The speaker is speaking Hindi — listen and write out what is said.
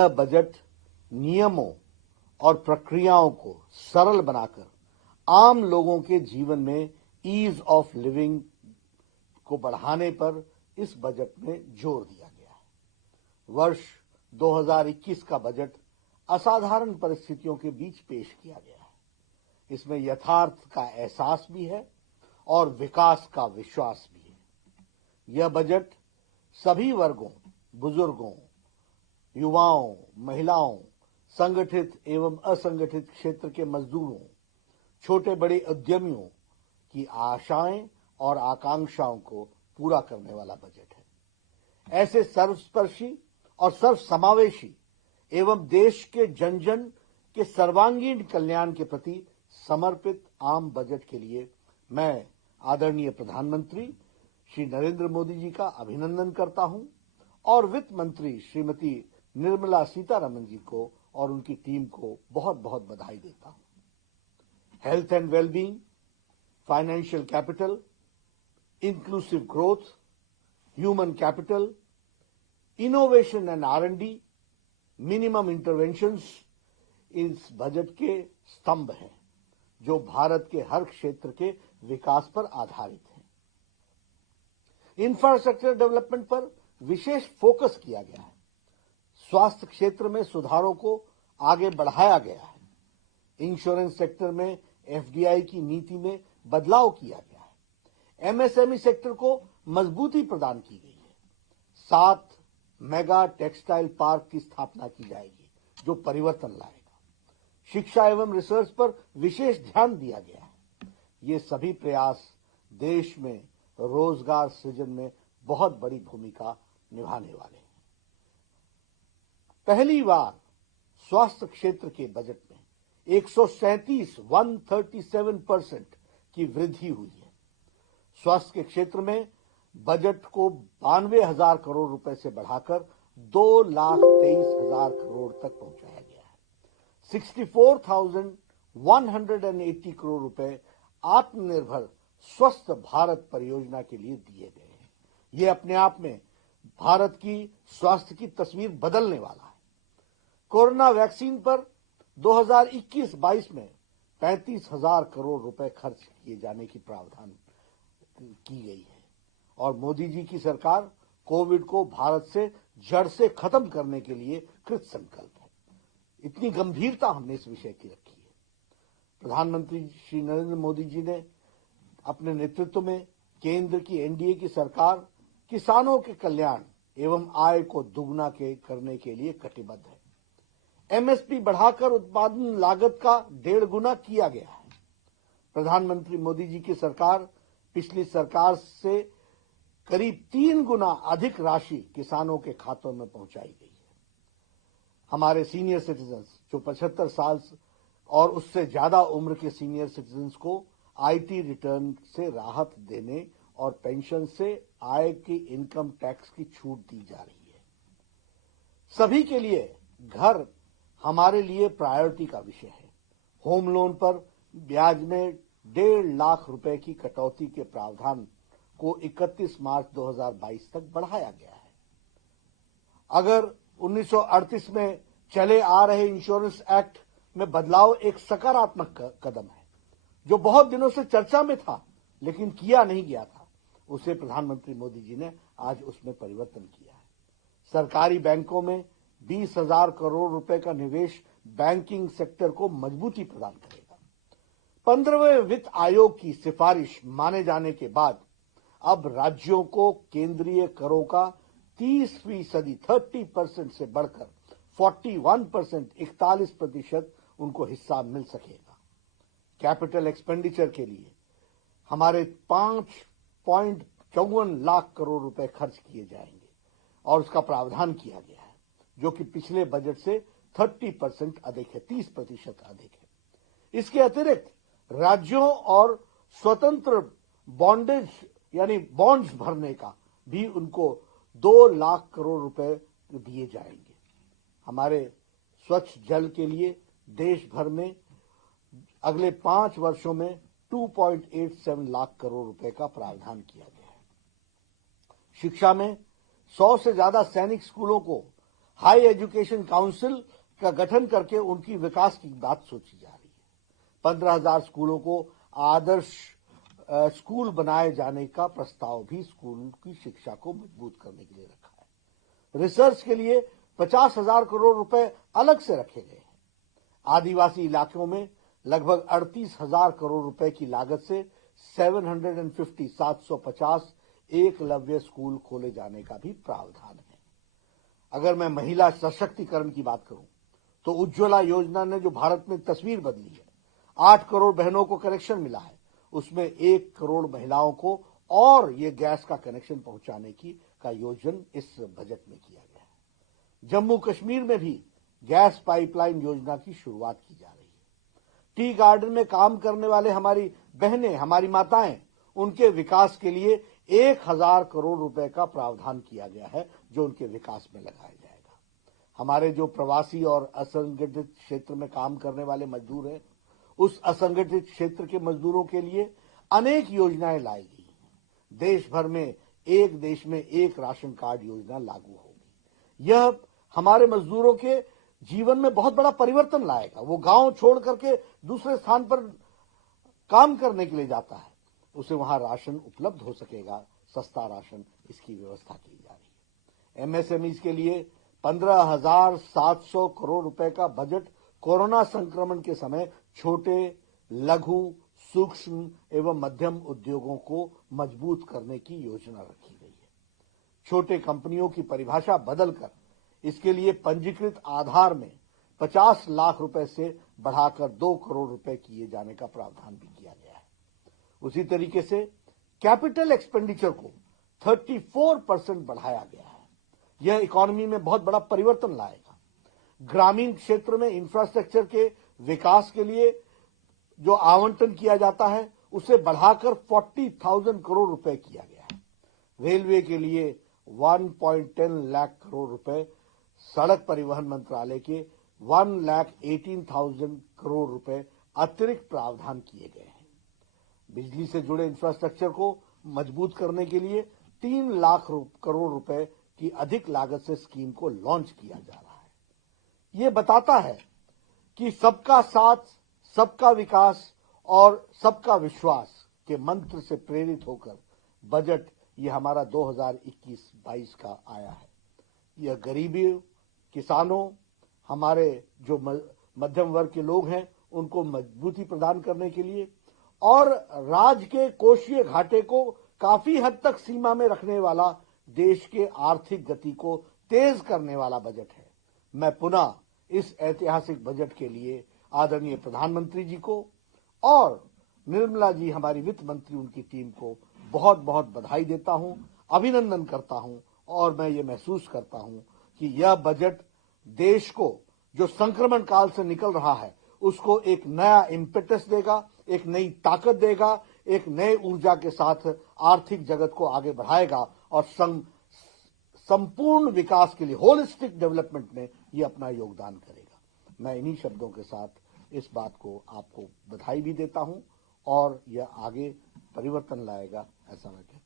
यह बजट नियमों और प्रक्रियाओं को सरल बनाकर आम लोगों के जीवन में ईज ऑफ लिविंग को बढ़ाने पर इस बजट में जोर दिया गया है। वर्ष 2021 का बजट असाधारण परिस्थितियों के बीच पेश किया गया है। इसमें यथार्थ का एहसास भी है और विकास का विश्वास भी है। यह बजट सभी वर्गों, बुजुर्गों, युवाओं, महिलाओं, संगठित एवं असंगठित क्षेत्र के मजदूरों, छोटे बड़े उद्यमियों की आशाएं और आकांक्षाओं को पूरा करने वाला बजट है। ऐसे सर्वस्पर्शी और सर्वसमावेशी एवं देश के जन जन के सर्वांगीण कल्याण के प्रति समर्पित आम बजट के लिए मैं आदरणीय प्रधानमंत्री श्री नरेंद्र मोदी जी का अभिनंदन करता हूं और वित्त मंत्री श्रीमती निर्मला सीतारमण जी को और उनकी टीम को बहुत बहुत बधाई देता हूं। Health and wellbeing, financial capital, inclusive growth, human capital, innovation and R&D, minimum interventions इस बजट के स्तंभ हैं जो भारत के हर क्षेत्र के विकास पर आधारित है। इंफ्रास्ट्रक्चर डेवलपमेंट पर विशेष फोकस किया गया है। स्वास्थ्य क्षेत्र में सुधारों को आगे बढ़ाया गया है। इंश्योरेंस सेक्टर में FDI की नीति में बदलाव किया गया है। MSME सेक्टर को मजबूती प्रदान की गई है। 7 मेगा टेक्सटाइल पार्क की स्थापना की जाएगी जो परिवर्तन लाएगा। शिक्षा एवं रिसर्च पर विशेष ध्यान दिया गया है। ये सभी प्रयास देश में रोजगार सृजन में बहुत बड़ी भूमिका निभाने वाले हैं। पहली बार स्वास्थ्य क्षेत्र के बजट में 137% की वृद्धि हुई है। स्वास्थ्य के क्षेत्र में बजट को 92,000 करोड़ रुपए से बढ़ाकर 2,23,000 करोड़ तक पहुंचाया गया है। 64,180 करोड़ रुपए आत्मनिर्भर स्वस्थ भारत परियोजना के लिए दिए गए हैं। ये अपने आप में भारत की स्वास्थ्य की तस्वीर बदलने वाला है। कोरोना वैक्सीन पर 2021-22 में 35,000 करोड़ रुपए खर्च किए जाने की प्रावधान की गई है और मोदी जी की सरकार कोविड को भारत से जड़ से खत्म करने के लिए कृत संकल्प है। इतनी गंभीरता हमने इस विषय की रखी है। प्रधानमंत्री श्री नरेंद्र मोदी जी ने अपने नेतृत्व में केंद्र की NDA की सरकार किसानों के कल्याण एवं आय को दुगना करने के लिए कटिबद्ध है। MSP बढ़ाकर उत्पादन लागत का 1.5 गुना किया गया है। प्रधानमंत्री मोदी जी की सरकार पिछली सरकार से करीब 3 गुना अधिक राशि किसानों के खातों में पहुंचाई गई है। हमारे सीनियर सिटीजन्स जो 75 साल और उससे ज्यादा उम्र के सीनियर सिटीजन्स को IT रिटर्न से राहत देने और पेंशन से आय की इनकम टैक्स की छूट दी जा रही है। सभी के लिए घर हमारे लिए प्रायोरिटी का विषय है। होम लोन पर ब्याज में 1.5 लाख रुपए की कटौती के प्रावधान को 31 मार्च 2022 तक बढ़ाया गया है। अगर 1938 में चले आ रहे इंश्योरेंस एक्ट में बदलाव एक सकारात्मक कदम है जो बहुत दिनों से चर्चा में था लेकिन किया नहीं गया था, उसे प्रधानमंत्री मोदी जी ने आज उसमें परिवर्तन किया है। सरकारी बैंकों में 20,000 करोड़ रुपए का निवेश बैंकिंग सेक्टर को मजबूती प्रदान करेगा। 15वें वित्त आयोग की सिफारिश माने जाने के बाद अब राज्यों को केंद्रीय करों का 30% से बढ़कर 41% उनको हिस्सा मिल सकेगा। कैपिटल एक्सपेंडिचर के लिए हमारे 5.54 लाख करोड़ रुपए खर्च किए जाएंगे और उसका प्रावधान किया गया है जो कि पिछले बजट से 30% अधिक है, 30% अधिक है। इसके अतिरिक्त राज्यों और स्वतंत्र बॉन्डेज यानी बॉन्ड्स भरने का भी उनको 2 लाख करोड़ रुपए दिए जाएंगे। हमारे स्वच्छ जल के लिए देश भर में अगले 5 वर्षों में 2.87 लाख करोड़ रुपए का प्रावधान किया गया है। शिक्षा में 100 से ज्यादा सैनिक स्कूलों को हाई एजुकेशन काउंसिल का गठन करके उनकी विकास की बात सोची जा रही है। 15,000 स्कूलों को आदर्श स्कूल बनाए जाने का प्रस्ताव भी स्कूल की शिक्षा को मजबूत करने के लिए रखा है। रिसर्च के लिए 50,000 करोड़ रुपए अलग से रखे गए हैं। आदिवासी इलाकों में लगभग 38,000 करोड़ रुपए की लागत से 750 एकलव्य स्कूल खोले जाने का भी प्रावधान है। अगर मैं महिला सशक्तिकरण की बात करूं तो उज्ज्वला योजना ने जो भारत में तस्वीर बदली है, 8 करोड़ बहनों को कनेक्शन मिला है, उसमें 1 करोड़ महिलाओं को और ये गैस का कनेक्शन पहुंचाने का योजन इस बजट में किया गया है। जम्मू कश्मीर में भी गैस पाइपलाइन योजना की शुरुआत की जा रही है। टी गार्डन में काम करने वाले हमारी बहनें, हमारी माताएं, उनके विकास के लिए 1,000 करोड़ रुपए का प्रावधान किया गया है, जो उनके विकास में लगाया जाएगा। हमारे जो प्रवासी और असंगठित क्षेत्र में काम करने वाले मजदूर हैं, उस असंगठित क्षेत्र के मजदूरों के लिए अनेक योजनाएं लाई गई हैं। देश भर में एक देश में एक राशन कार्ड योजना लागू होगी। यह हमारे मजदूरों के जीवन में बहुत बड़ा परिवर्तन लाएगा। वो गांव छोड़ करके दूसरे स्थान पर काम करने के लिए जाता है, उसे वहां राशन उपलब्ध हो सकेगा, सस्ता राशन, इसकी व्यवस्था की जा रही है। एमएसएमई के लिए 15,700 करोड़ रुपए का बजट कोरोना संक्रमण के समय छोटे, लघु, सूक्ष्म एवं मध्यम उद्योगों को मजबूत करने की योजना रखी गई है। छोटे कंपनियों की परिभाषा बदलकर इसके लिए पंजीकृत आधार में 50 लाख रुपए से बढ़ाकर 2 करोड़ रुपए किए जाने का प्रावधान भी किया गया है। उसी तरीके से कैपिटल एक्सपेंडिचर को 34% बढ़ाया गया है। यह इकोनॉमी में बहुत बड़ा परिवर्तन लाएगा। ग्रामीण क्षेत्र में इंफ्रास्ट्रक्चर के विकास के लिए जो आवंटन किया जाता है, उसे बढ़ाकर 40,000 करोड़ रुपए किया गया है। रेलवे के लिए 1.10 लाख करोड़ रुपए, सड़क परिवहन मंत्रालय के 1,18,000 करोड़ रुपए अतिरिक्त प्रावधान किए गए हैं। बिजली से जुड़े इंफ्रास्ट्रक्चर को मजबूत करने के लिए 3 लाख करोड़ रुपए की अधिक लागत से स्कीम को लॉन्च किया जा रहा है। ये बताता है कि सबका साथ, सबका विकास और सबका विश्वास के मंत्र से प्रेरित होकर बजट ये हमारा 2021-22 का आया है। यह गरीबी, किसानों, हमारे जो मध्यम वर्ग के लोग हैं, उनको मजबूती प्रदान करने के लिए और राज्य के कोषीय घाटे को काफी हद तक सीमा में रखने वाला, देश के आर्थिक गति को तेज करने वाला बजट है। मैं पुनः इस ऐतिहासिक बजट के लिए आदरणीय प्रधानमंत्री जी को और निर्मला जी, हमारी वित्त मंत्री, उनकी टीम को बहुत बहुत बधाई देता हूं, अभिनंदन करता हूं और मैं ये महसूस करता हूं कि यह बजट देश को, जो संक्रमण काल से निकल रहा है, उसको एक नया इम्पेटस देगा, एक नई ताकत देगा, एक नए ऊर्जा के साथ आर्थिक जगत को आगे बढ़ाएगा और संपूर्ण विकास के लिए, होलिस्टिक डेवलपमेंट में ये अपना योगदान करेगा। मैं इन्हीं शब्दों के साथ इस बात को आपको बधाई भी देता हूं और यह आगे परिवर्तन लाएगा, ऐसा मैं कहता हूं।